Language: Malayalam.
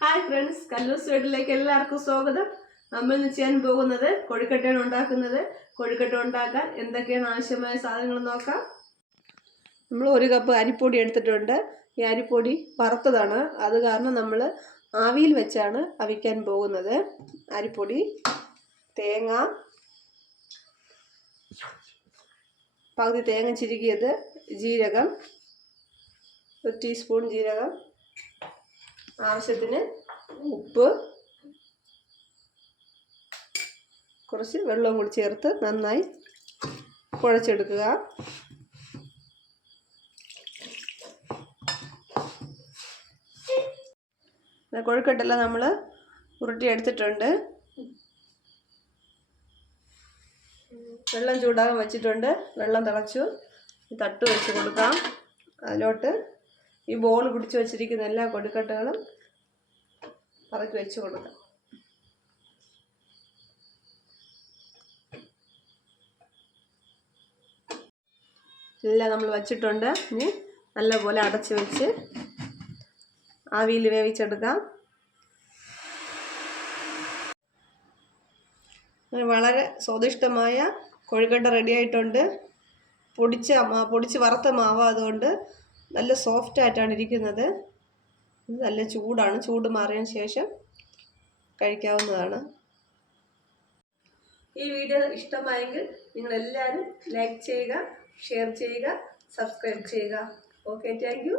ഹായ് ഫ്രണ്ട്സ്, കല്ലൂസ് വീട്ടിലേക്ക് എല്ലാവർക്കും സ്വാഗതം. നമ്മൾ ഇന്ന് ചെയ്യാൻ പോകുന്നത് കൊഴുക്കട്ടയാണ് ഉണ്ടാക്കുന്നത്. കൊഴുക്കട്ട ഉണ്ടാക്കാൻ എന്തൊക്കെയാണ് ആവശ്യമായ സാധനങ്ങൾ നോക്കാം. നമ്മൾ 1 കപ്പ് അരിപ്പൊടി എടുത്തിട്ടുണ്ട്. ഈ അരിപ്പൊടി വറുത്തതാണ്, അത് കാരണം നമ്മൾ ആവിയിൽ വെച്ചാണ് അവിക്കാൻ പോകുന്നത്. അരിപ്പൊടി, തേങ്ങ, പകുതി തേങ്ങ ചിരുകിയത്, ജീരകം, 1 ടീസ്പൂൺ ജീരകം, ആവശ്യത്തിന് ഉപ്പ്, കുറച്ച് വെള്ളവും കൂടി ചേർത്ത് നന്നായി കുഴച്ചെടുക്കുക. കൊഴുക്കട്ടെല്ലാം നമ്മൾ ഉരുട്ടിയെടുത്തിട്ടുണ്ട്. വെള്ളം ചൂടാകാൻ വെച്ചിട്ടുണ്ട്. വെള്ളം തിളച്ചു. തട്ട് വെച്ച് കൊടുക്കാം. അതിലോട്ട് ഈ ബോൾ പിടിച്ച് വെച്ചിരിക്കുന്ന എല്ലാ കൊഴുക്കട്ടകളും പറക്കി വെച്ച് കൊടുക്കാം. എല്ലാം നമ്മൾ വച്ചിട്ടുണ്ട്. ഇനി നല്ലപോലെ അടച്ച് വെച്ച് ആവിയിൽ വേവിച്ചെടുക്കാം. വളരെ സ്വാദിഷ്ടമായ കൊഴുക്കട്ട റെഡി ആയിട്ടുണ്ട്. പൊടിച്ച് വറുത്ത മാവ്, അതുകൊണ്ട് നല്ല സോഫ്റ്റ് ആയിട്ടാണ് ഇരിക്കുന്നത്. നല്ല ചൂടാണ്. ചൂട് മാറിയതിന് ശേഷം കഴിക്കാവുന്നതാണ്. ഈ വീഡിയോ ഇഷ്ടമായെങ്കിൽ നിങ്ങളെല്ലാവരും ലൈക്ക് ചെയ്യുക, ഷെയർ ചെയ്യുക, സബ്സ്ക്രൈബ് ചെയ്യുക. Okay, thank you.